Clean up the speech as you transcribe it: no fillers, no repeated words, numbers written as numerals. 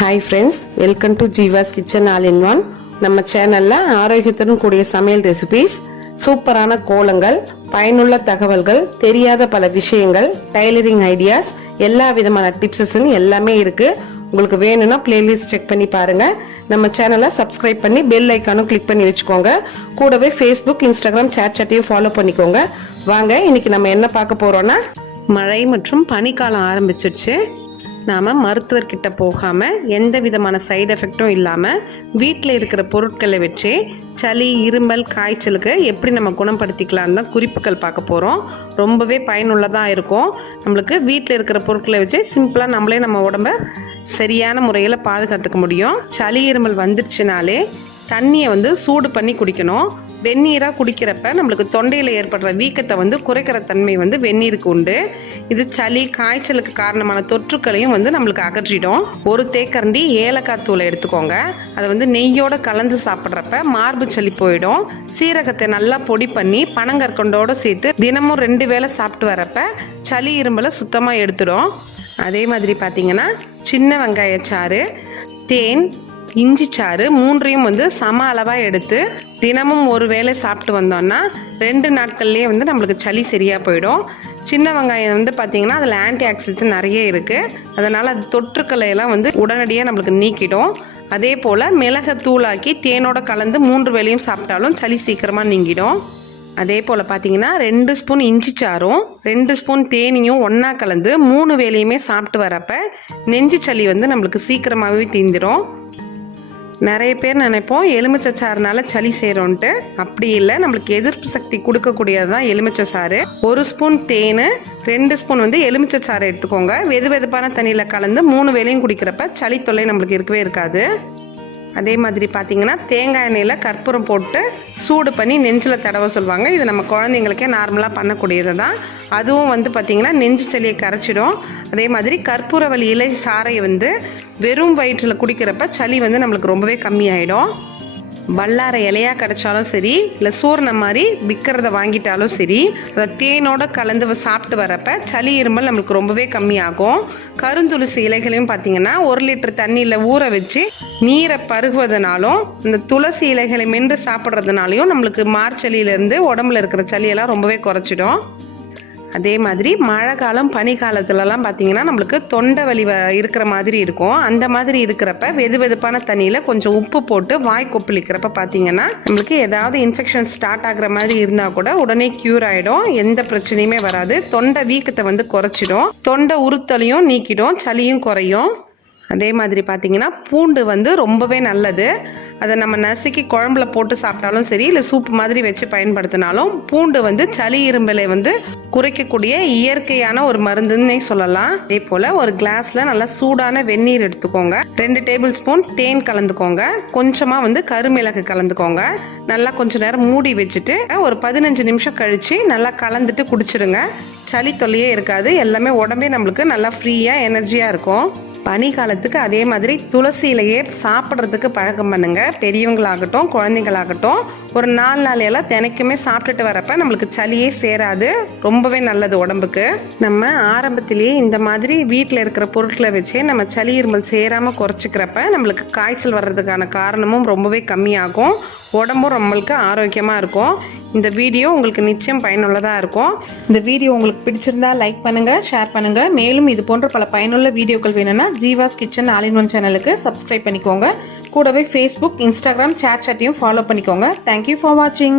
Hi friends, welcome to Jeeva's kitchen all in one. நம்ம சேனல்ல ஆரோக்கியத்துடன் கூடிய சமையல் ரெசிபிஸ், சூப்பரான கோலங்கள், பயனுள்ள தகவல்கள், தெரியாத பல விஷயங்கள், டைலரிங் ஐடியாஸ், எல்லா விதமான டிப்ஸ் எல்லாமே இருக்கு. உங்களுக்கு வேணும்னா பிளேலிஸ்ட் செக் பண்ணி பாருங்க. நம்ம சேனலை சப்ஸ்கிரைப் பண்ணி பெல் ஐக்கானும் கிளிக் பண்ணி வச்சுக்கோங்க. கூடவே ஃபேஸ்புக், இன்ஸ்டாகிராம், சாட்டையும் ஃபாலோ பண்ணிக்கோங்க. வாங்க, இன்னைக்கு நம்ம என்ன பார்க்க போறோம்னா, மழை மற்றும் பனிக்காலம் ஆரம்பிச்சிருச்சு. நாம் மருத்துவர்கிட்ட போகாமல் எந்த விதமான சைடு எஃபெக்டும் இல்லாமல் வீட்டில் இருக்கிற பொருட்களை வச்சு சளி, இருமல், காய்ச்சலுக்கு எப்படி நம்ம குணப்படுத்திக்கலான்னு தான் குறிப்புகள் பார்க்க போகிறோம். ரொம்பவே பயனுள்ளதாக இருக்கும். நம்மளுக்கு வீட்டில் இருக்கிற பொருட்களை வச்சு சிம்பிளாக நம்மளே நம்ம உடம்பை சரியான முறையில் பாதுகாத்துக்க முடியும். சளி, இருமல் வந்துடுச்சுனாலே தண்ணியை சூடு பண்ணி குடிக்கணும். வெந்நீராக குடிக்கிறப்ப நம்மளுக்கு தொண்டையில் ஏற்படுற வீக்கத்தை குறைக்கிற தன்மை வெந்நீருக்கு உண்டு. இது சளி, காய்ச்சலுக்கு காரணமான தொற்றுக்களையும் நம்மளுக்கு அகற்றிடும். ஒரு தேக்கரண்டி ஏலக்காய் தூளை எடுத்துக்கோங்க. அதை நெய்யோட கலந்து சாப்பிட்றப்ப மார்பு சளி போயிடும். சீரகத்தை நல்லா பொடி பண்ணி பனங்கற்கண்டோடு சேர்த்து தினமும் 2 வேளை சாப்பிட்டு வரப்ப சளி, இரும்பலை சுத்தமாக எடுத்துடும். அதே மாதிரி பார்த்தீங்கன்னா சின்ன வெங்காயச்சாறு, தேன், இஞ்சி சாறு 3ஐயும் சம அளவாக எடுத்து தினமும் ஒரு வேளை சாப்பிட்டு வந்தோம்னா 2 நாட்கள்லேயே நம்மளுக்கு சளி சரியாக போயிடும். சின்ன வெங்காயம் பார்த்தீங்கன்னா அதில் ஆன்டி ஆக்சிடென்ட்ஸ் நிறைய இருக்குது. அதனால் அது தொற்றுக்களையெல்லாம் உடனடியாக நம்மளுக்கு நீக்கிடும். அதே போல் மிளகை தூளாக்கி தேனோட கலந்து 3 வேளையும் சாப்பிட்டாலும் சளி சீக்கிரமாக நீங்கிடும். அதே போல் பார்த்தீங்கன்னா 2 ஸ்பூன் இஞ்சி சாறும் 2 ஸ்பூன் தேனியும் ஒன்றா கலந்து 3 வேளையுமே சாப்பிட்டு வரப்ப நெஞ்சு சளி நம்மளுக்கு சீக்கிரமாகவே தீந்துடும். நிறைய பேர் நினைப்போம் எலுமிச்சை சாறுனால சளி சேரும்ன்ட்டு. அப்படி இல்லை, நம்மளுக்கு எதிர்ப்பு சக்தி கொடுக்கக்கூடியது தான் எலுமிச்சை சாறு. 1 ஸ்பூன் தேன், 2 ஸ்பூன் எலுமிச்சை சாறு எடுத்துக்கோங்க. வெதுவெதுப்பான தண்ணியில் கலந்து 3 வேளையும் குடிக்கிறப்ப சளி தொல்லை நம்மளுக்கு இருக்கவே இருக்காது. அதே மாதிரி பார்த்தீங்கன்னா தேங்காய் எண்ணெயில் கற்பூரம் போட்டு சூடு பண்ணி நெஞ்சில் தடவை சொல்லுவாங்க. இது நம்ம குழந்தைங்களுக்கே நார்மலாக பண்ணக்கூடியது தான். அதுவும் பார்த்தீங்கன்னா நெஞ்சு சளியை கரைச்சிடும். அதே மாதிரி கற்பூரவள்ளி இலை சாறை வெறும் வயிற்றில் குடிக்கிறப்ப சளி நம்மளுக்கு ரொம்பவே கம்மியாயிடும். வல்லாரை இலையாக கிடைச்சாலும் சரி, இல்லை சூரணம் மாதிரி விற்கிறத வாங்கிட்டாலும் சரி, அதை தேனோட கலந்து சாப்பிட்டு வரப்ப சளி, இருமல் நம்மளுக்கு ரொம்பவே கம்மியாகும். கருந்துளசி இலைகளையும் பார்த்தீங்கன்னா 1 லிட்டர் தண்ணியில் ஊற வச்சு நீரை பருகுவதனாலும் இந்த துளசி இலைகளை மென்று சாப்பிட்றதுனாலையும் நம்மளுக்கு மார்ச்சளியிலேருந்து உடம்புல இருக்கிற சளியெல்லாம் ரொம்பவே குறைச்சிடும். அதே மாதிரி மழை காலம், பனி காலத்துலலாம் பார்த்தீங்கன்னா நம்மளுக்கு தொண்டை வலி இருக்கிற மாதிரி இருக்கும். அந்த மாதிரி இருக்கிறப்ப வெதுவெதுப்பான தண்ணியில் கொஞ்சம் உப்பு போட்டு வாய் கொப்பளிக்கிறப்ப பார்த்தீங்கன்னா நம்மளுக்கு ஏதாவது இன்ஃபெக்ஷன் ஸ்டார்ட் ஆகுற மாதிரி இருந்தால் கூட உடனே க்யூர் ஆகிடும். எந்த பிரச்சனையுமே வராது. தொண்டை வீக்கத்தை குறைச்சிடும். தொண்டை உறுத்தலையும் நீக்கிடும். சளியும் குறையும். அதே மாதிரி பார்த்தீங்கன்னா பூண்டு ரொம்பவே நல்லது. அதை நம்ம நசுக்கி குழம்புல போட்டு சாப்பிட்டாலும் சரி, இல்லை சூப் மாதிரி வச்சு பயன்படுத்தினாலும் பூண்டு சளி, இரும்பலை குறைக்கக்கூடிய இயற்கையான ஒரு மருந்துன்னே சொல்லலாம். அதே போல் ஒரு கிளாஸில் நல்லா சூடான வெந்நீர் எடுத்துக்கோங்க. 2 டேபிள் ஸ்பூன் தேன் கலந்துக்கோங்க. கொஞ்சமாக கருமிளகு கலந்துக்கோங்க. நல்லா கொஞ்ச நேரம் மூடி வச்சுட்டு ஒரு 15 நிமிஷம் கழித்து நல்லா கலந்துட்டு குடிச்சிடுங்க. சளி தொல்லையே இருக்காது. எல்லாமே உடம்பே நம்மளுக்கு நல்லா ஃப்ரீயாக, எனர்ஜியாக இருக்கும். பனி காலத்துக்கு அதே மாதிரி துளசி இலையே சாப்பிட்றதுக்கு பழக்கம் பண்ணுங்க. பெரியவங்களாகட்டும், குழந்தைங்களாகட்டும் ஒரு 4 நாளையெல்லாம் தினைக்குமே சாப்பிட்டுட்டு வரப்ப நம்மளுக்கு சளியே சேராது. ரொம்பவே நல்லது உடம்புக்கு. நம்ம ஆரம்பத்திலேயே இந்த மாதிரி வீட்டில் இருக்கிற பொருட்களை வச்சே நம்ம சளி, இருமல் சேராமல் குறைச்சிக்கிறப்ப நம்மளுக்கு காய்ச்சல் வர்றதுக்கான காரணமும் ரொம்பவே கம்மியாகும். உடம்பும் நம்மளுக்கு ஆரோக்கியமாக இருக்கும். இந்த வீடியோ உங்களுக்கு நிச்சயம் பயனுள்ளதாக இருக்கும். இந்த வீடியோ உங்களுக்கு பிடிச்சிருந்தா லைக் பண்ணுங்கள், ஷேர் பண்ணுங்கள். மேலும் இது போன்ற பல பயனுள்ள வீடியோக்கள் வேணும்னா Jeeva's kitchen all in one சேனலுக்கு சப்ஸ்கிரைப் பண்ணிக்கோங்க. கூடவே ஃபேஸ்புக், இன்ஸ்டாகிராம், சாட்டையும் ஃபாலோ பண்ணிக்கோங்க. தேங்க்யூ ஃபார் வாட்சிங்.